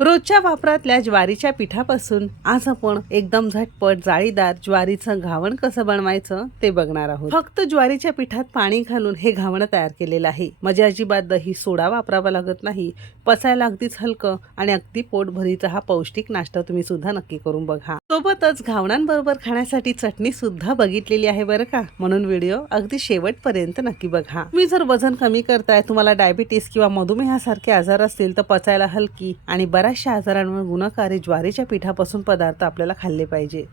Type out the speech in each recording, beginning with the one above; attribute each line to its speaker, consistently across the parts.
Speaker 1: रोजच्या वापरातल्या ज्वारीच्या पिठापासून आज आपण एकदम झटपट जाळीदार ज्वारीचं घावण कसं बनवायचं ते बघणार आहोत. फक्त ज्वारीच्या पिठात पाणी घालून हे घावण तयार केलेलं आहे. म्हणजे अजिबात दही सोडा वापरावा लागत नाही. पचायला अगदीच हलकं आणि अगदी पोटभरीचा हा पौष्टिक नाश्ता तुम्ही सुद्धा नक्की करून बघा. सोबतच घावणांबरोबर खाण्यासाठी चटणी सुद्धा बघितलेली आहे बरं का? म्हणून व्हिडिओ अगदी शेवटपर्यंत नक्की बघा. तुम्ही जर वजन कमी करताय तुम्हाला डायबिटीस किंवा मधुमेहासारखे आजार असतील तर पचायला हलकी आणि बऱ्याचशा आजारांवर गुणकारी ज्वारीच्या पिठापासून पदार्थ आपल्याला खाल्ले पाहिजे.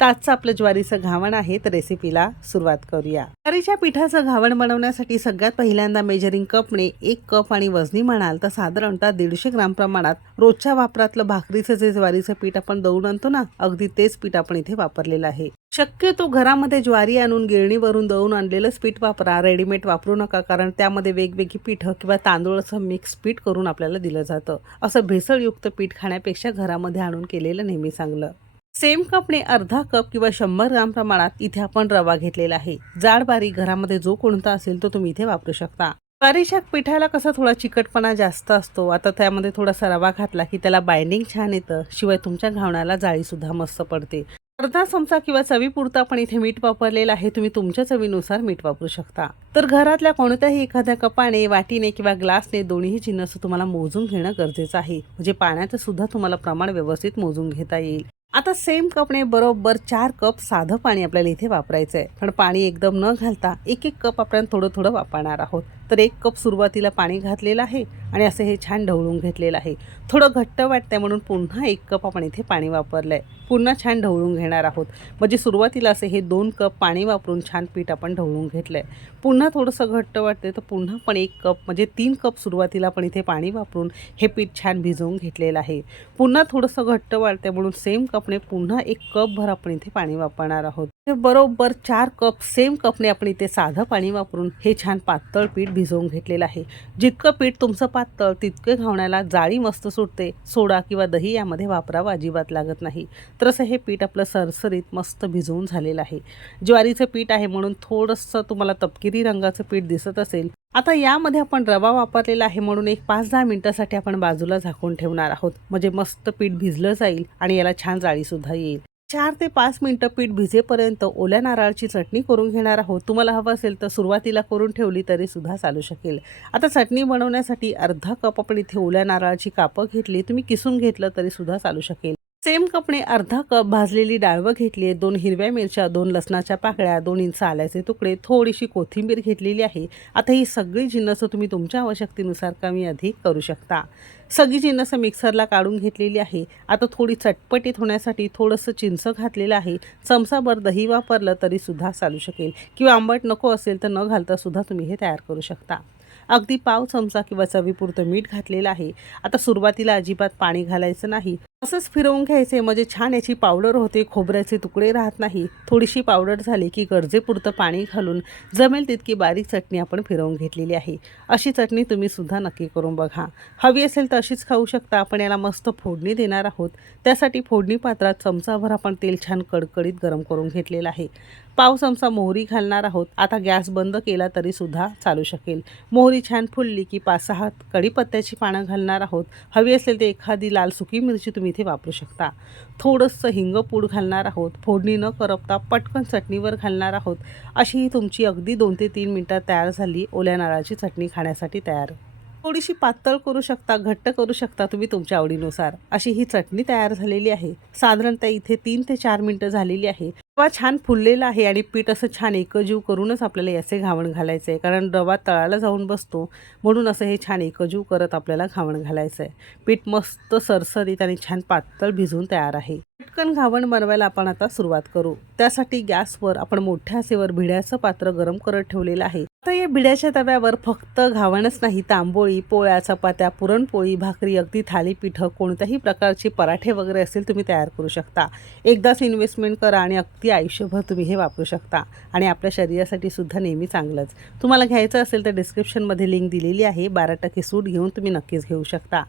Speaker 1: तर आजचं आपलं ज्वारीचं घावण आहे तर रेसिपीला सुरुवात करूया. ज्वारीच्या पिठाचं घावण बनवण्यासाठी सगळ्यात पहिल्यांदा मेजरिंग कपने एक कप आणि वजनी म्हणाल तर साधारणतः दीडशे ग्राम प्रमाणात रोजच्या वापरातलं भाकरीचं जे ज्वारीचं पीठ आपण दळून आणतो ना अगदी तेच पीठ आपण इथे वापरलेलं आहे. शक्यतो घरामध्ये ज्वारी आणून गिरणीवरून दळून आणलेलंच पीठ वापरा रेडीमेड वापरू नका कारण त्यामध्ये वेगवेगळी पीठं किंवा तांदूळ असं मिक्स पीठ करून आपल्याला दिलं जातं. असं भेसळयुक्त पीठ खाण्यापेक्षा घरामध्ये आणून केलेलं नेहमी चांगलं. सेम कपने अर्धा कप किंवा शंभर ग्राम प्रमाणात इथे आपण रवा घेतलेला आहे. जाड बारीक घरामध्ये जो कोणता असेल तो तुम्ही इथे वापरू शकता. ज्वारीच्या पिठाला कसा थोडा चिकटपणा जास्त असतो आता त्यामध्ये थोडासा रवा घातला की त्याला बाइंडिंग छान येतं शिवाय तुमच्या घावणाला जाळी सुद्धा मस्त पडते. अर्धा चमचा किंवा चवीपुरता आपण इथे मीठ वापरलेलं आहे. तुम्ही तुमच्या चवीनुसार मीठ वापरू शकता. तर घरातल्या कोणत्याही एखाद्या कपाने वाटीने किंवा ग्लासने दोन्ही जिन्नस तुम्हाला मोजून घेणं गरजेचं आहे. म्हणजे पाण्याचं सुद्धा तुम्हाला प्रमाण व्यवस्थित मोजून घेता येईल. आता सेम कपने बरोबर चार कप साधं पाणी आपल्याला इथे वापरायचं आहे पण पाणी एकदम न घालता एक एक कप आपण थोडं थोडं वापरणार आहोत. तर एक कप सुरुवातीला पाणी घातलेलं आहे आणि असं हे छान ढवळून घेतलेलं आहे. थोडं घट्ट वाटतंय म्हणून पुन्हा एक कप आपण इथे पाणी वापरलं आहे पुन्हा छान ढवळून घेणार आहोत. म्हणजे सुरुवातीला असे हे दोन कप पाणी वापरून छान पीठ आपण ढवळून घेतलं आहे पुन्हा थोडंसं घट्ट वाटते तर पुन्हा पण एक कप म्हणजे तीन कप सुरुवातीला आपण इथे पाणी वापरून हे पीठ छान भिजवून घेतलेलं आहे. पुन्हा थोडंसं घट्ट वाटते म्हणून सेम कपने पुन्हा एक कपभर आपण इथे पाणी वापरणार आहोत. बरोबर चार कप सेम कपने आपण इथे साधं पाणी वापरून हे छान पातळ पीठ भिजवून घेतलेलं आहे. जितकं पीठ तुमचं पातळ तितकं घावण्याला जाळी मस्त सुटते. सोडा किंवा दही यामध्ये वापरावं अजिबात लागत नाही. तर असं हे पीठ आपलं सरसरीत मस्त भिजवून झालेलं आहे. ज्वारीचं पीठ आहे म्हणून थोडंसं तुम्हाला तपकिरी रंगाचं पीठ दिसत असेल. आता यामध्ये आपण रवा वापरलेला आहे म्हणून एक पाच दहा मिनिटासाठी आपण बाजूला झाकून ठेवणार आहोत. म्हणजे मस्त पीठ भिजलं जाईल आणि याला छान जाळीसुद्धा येईल. चार ते पाच मिनटं पीठ भिजेपर्यंत ओल्या नारळाची चटणी करून घेणार आहोत. तुम्हाला हवं असेल तर सुरुवातीला करून ठेवली तरी सुद्धा चालू शकेल. आता चटणी बनवण्यासाठी अर्धा कप आपण इथे ओल्या नारळाची कापं घेतली. तुम्ही किसून घेतलं तरी सुद्धा चालू शकेल. सेम कपणे अर्धा कप भाजलेली डाळवं घेतली आहे. दोन हिरव्या मिरच्या दोन लसणाच्या पाकळ्या दोन इंच आल्याचे तुकडे थोडीशी कोथिंबीर घेतलेली आहे. आता ही सगळी जिन्नसं तुम्ही तुमच्या आवश्यकतेनुसार कमी अधिक करू शकता. सगळी जिन्नसं मिक्सरला काढून घेतलेली आहे. आता थोडी चटपटीत होण्यासाठी थोडंसं चिंच घातलेलं आहे. चमचाभर दही वापरलं तरी सुद्धा चालू शकेल. किंवा आंबट नको असेल तर न घालता सुद्धा तुम्ही हे तयार करू शकता. अगदी पाव चमचा किंवा चवीपुरतं मीठ घातलेलं आहे. आता सुरुवातीला अजिबात पाणी घालायचं नाही. असंच फिरवून घ्यायचे. म्हणजे छान याची पावडर होते. खोबऱ्याचे तुकडे राहत नाही. थोडीशी पावडर झाली की गरजेपुरतं पाणी घालून जमेल तितकी बारीक चटणी आपण फिरवून घेतलेली आहे. अशी चटणी तुम्ही सुद्धा नक्की करून बघा. हवी असेल तर अशीच खाऊ शकता. आपण याला मस्त फोडणी देणार आहोत. त्यासाठी फोडणी पात्रात चमचाभर आपण तेल छान कडकडीत गरम करून घेतलेलं आहे. पाव चमचा मोहरी घालणार आहोत. आता गॅस बंद केला तरी सुद्धा चालू शकेल. मोहरी छान फुलली की पाच सहा कढीपत्त्याची पानं घालणार आहोत. हवी असेल तर एखादी लाल सुकी मिरची तुम्ही इथे वापरू शकता. थोडंसं हिंग पूड घालणार आहोत. फोडणी न करपता पटकन चटणीवर घालणार आहोत. अशी ही तुमची अगदी दोन ते तीन मिनटात तयार झाली ओल्या नारळाची चटणी खाण्यासाठी तयार. थोडीशी पातळ करू शकता घट्ट करू शकता तुम्ही तुमच्या आवडीनुसार. अशी ही चटणी तयार झालेली आहे. साधारणतः इथे तीन ते चार मिनटं झालेली आहे. रवा छान फुललेला आहे आणि पीठ असं छान एकजीव करूनच आपल्याला याचे घावण घालायचं आहे कारण रवा तळाला जाऊन बसतो म्हणून असं हे छान एकजीव करत आपल्याला घावण घालायचं आहे पीठ मस्त सरसरीत आणि छान पातळ भिजून तयार आहे. पटकन घावण बनवायला आपण आता सुरुवात करू. त्यासाठी गॅसवर आपण मोठ्या आचेवर भिड्याचं पात्र गरम करत ठेवलेलं आहे. आता या बिड्याच्या तव्यावर फक्त घावणच नाही तांबोळी पोळ्या चपात्या पुरणपोळी भाकरी अगदी थालीपीठं कोणत्याही प्रकारचे पराठे वगैरे असतील तुम्ही तयार करू शकता. एकदाच इन्व्हेस्टमेंट करा आणि अगदी आयुष्यभर तुम्ही हे वापरू शकता. आणि आपल्या शरीरासाठी सुद्धा नेहमी चांगलंच. तुम्हाला घ्यायचं असेल तर डिस्क्रिप्शनमध्ये लिंक दिलेली आहे. बारा टक्के सूट घेऊन तुम्ही नक्कीच घेऊ शकता.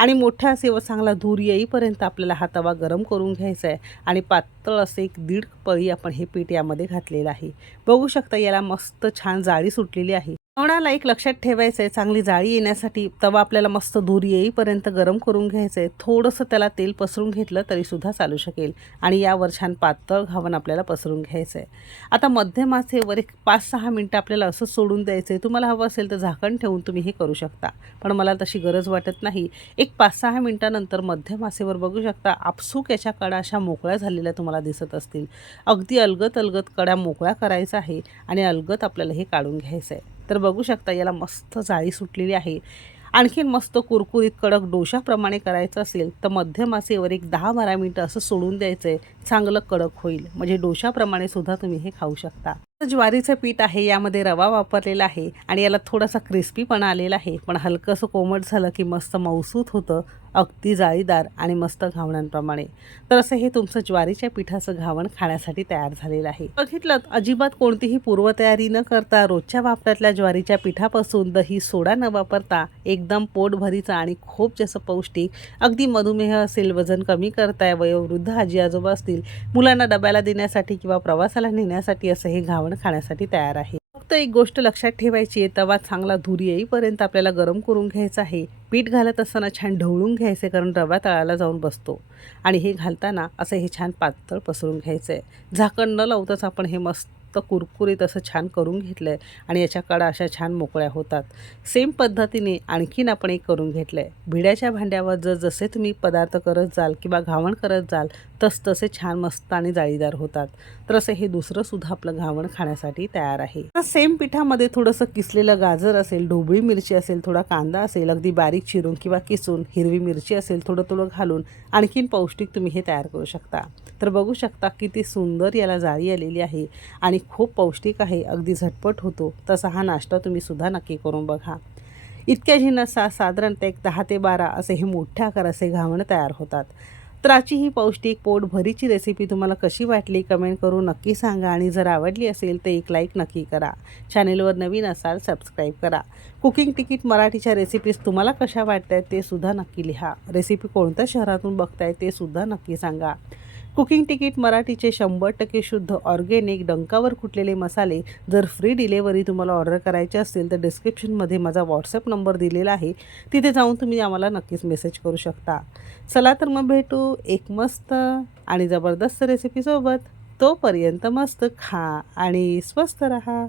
Speaker 1: आणि मोठ्या असेवर चांगला धूर येईपर्यंत आपल्याला हा तवा गरम करून घ्यायचा आहे. आणि पातळ असे एक दीड पळी आपण हे पीठ यामध्ये घातलेलं आहे. बघू शकता याला मस्त छान जाळी सुटलेली आहे. घावणाला एक लक्षात ठेवायचं आहे चांगली जाळी येण्यासाठी. तवा आपल्याला मस्त दूर येईपर्यंत गरम करून घ्यायचं आहे थोडंसं त्याला तेल पसरून घेतलं तरीसुद्धा चालू शकेल. आणि यावर छान पातळ घावण आपल्याला पसरून घ्यायचं आहे आता मध्यम आचेवर एक पाच सहा मिनटं आपल्याला असं सोडून द्यायचं आहे तुम्हाला हवं असेल तर झाकण ठेवून तुम्ही हे करू शकता. पण मला तशी गरज वाटत नाही. एक पाच सहा मिनटानंतर मध्यम आचेवर बघू शकता. आपसूक याच्या कडा अशा मोकळ्या झालेल्या तुम्हाला दिसत असतील. अगदी अलगत अलगत कड्या मोकळ्या करायचा आहे आणि अलगत आपल्याला हे काढून घ्यायचं आहे तर बघू शकता याला मस्त जाळी सुटलेली आहे. आणखीन मस्त कुरकुरीत कडक डोशाप्रमाणे करायचं असेल तर मध्यम आचेवर एक दहा बारा मिनटं असं सोडून द्यायचं आहे चांगलं कडक होईल. म्हणजे डोशाप्रमाणे सुद्धा तुम्ही हे खाऊ शकता. ज्वारीचं पीठ आहे यामध्ये रवा वापरलेला आहे आणि याला थोडासा क्रिस्पीपणा आलेला आहे. पण हलकंसं कोमट झालं की मस्त मौसूत होतं. अगदी जाळीदार आणि मस्त घावणांप्रमाणे तर असं हे तुमचं ज्वारीच्या पिठाचं घावण खाण्यासाठी तयार झालेलं आहे. बघितलं अजिबात कोणतीही पूर्वतयारी न करता रोजच्या वापरातल्या ज्वारीच्या पिठापासून दही सोडा न वापरता एकदम पोटभरीचं आणि खूप जसं पौष्टिक अगदी मधुमेह असेल वजन कमी करताय वयोवृद्ध आजी आजोबा असतील मुलांना डब्याला देण्यासाठी किंवा प्रवासाला नेण्यासाठी असं हे घावण खाण्यासाठी तयार आहे. फक्त एक गोष्ट लक्षात ठेवायची आहे तवा चांगला धूर येईपर्यंत आपल्याला गरम करून घ्यायचा आहे. पीठ घालत असताना छान ढवळून घ्यायचे कारण रवा तळाला जाऊन बसतो. आणि हे घालताना असं हे छान पातळ पसरून घ्यायचं आहे झाकण न लावताच आपण हे मस्त कुरकुरीत असं छान करून घेतलं आहे आणि याच्या कडा अशा छान मोकळ्या होतात. सेम पद्धतीने आणखीन आपण एक करून घेतलं आहे भिड्याच्या भांड्यावर जर जसे तुम्ही पदार्थ करत जाल किंवा घावण करत जाल तस तसे छान मस्त आणि जाळीदार होतात. तर असं हे दुसरं सुद्धा आपलं घावण खाण्यासाठी तयार आहे. सेम पिठामध्ये थोडंसं किसलेलं गाजर असेल ढोबळी मिरची असेल थोडा कांदा असेल अगदी बारीक चिरून किंवा किसून हिरवी मिरची असेल थोडं थोडं घालून आणखीन पौष्टिक तुम्ही हे तयार करू शकता. तर बघू शकता किती सुंदर याला जाळी आलेली आहे आणि खूप पौष्टिक आहे अगदी झटपट होतो. तसा हा नाश्ता तुम्ही सुद्धा नक्की करून बघा. इतक्या जिन्नसा साधारणतः एक दहा ते बारा असे हे मोठ्या आकाराचे घावणं तयार होतात. तर आजची ही पौष्टिक पोटभरीची रेसिपी तुम्हाला कशी वाटली कमेंट करून नक्की सांगा आणि जर आवडली असेल तर एक लाईक नक्की करा. चॅनेलवर नवीन असाल सबस्क्राईब करा. कुकिंग तिकीट मराठीच्या रेसिपीज तुम्हाला कशा वाटत आहेत ते सुद्धा नक्की लिहा. रेसिपी कोणत्या शहरातून बघताय ते सुद्धा नक्की सांगा. कुकिंग तिकीट मराठीचे शंभर टक्के शुद्ध ऑर्गेनिक डंकावर कुटलेले मसाले जर फ्री डिलेवरी तुम्हाला ऑर्डर करायचे असेल तर डिस्क्रिप्शनमध्ये माझा व्हॉट्सअप नंबर दिलेला आहे. तिथे जाऊन तुम्ही आम्हाला नक्कीच मेसेज करू शकता. चला तर मग भेटू एक मस्त आणि जबरदस्त रेसिपीसोबत तोपर्यंत मस्त खा आणि स्वस्त रहा.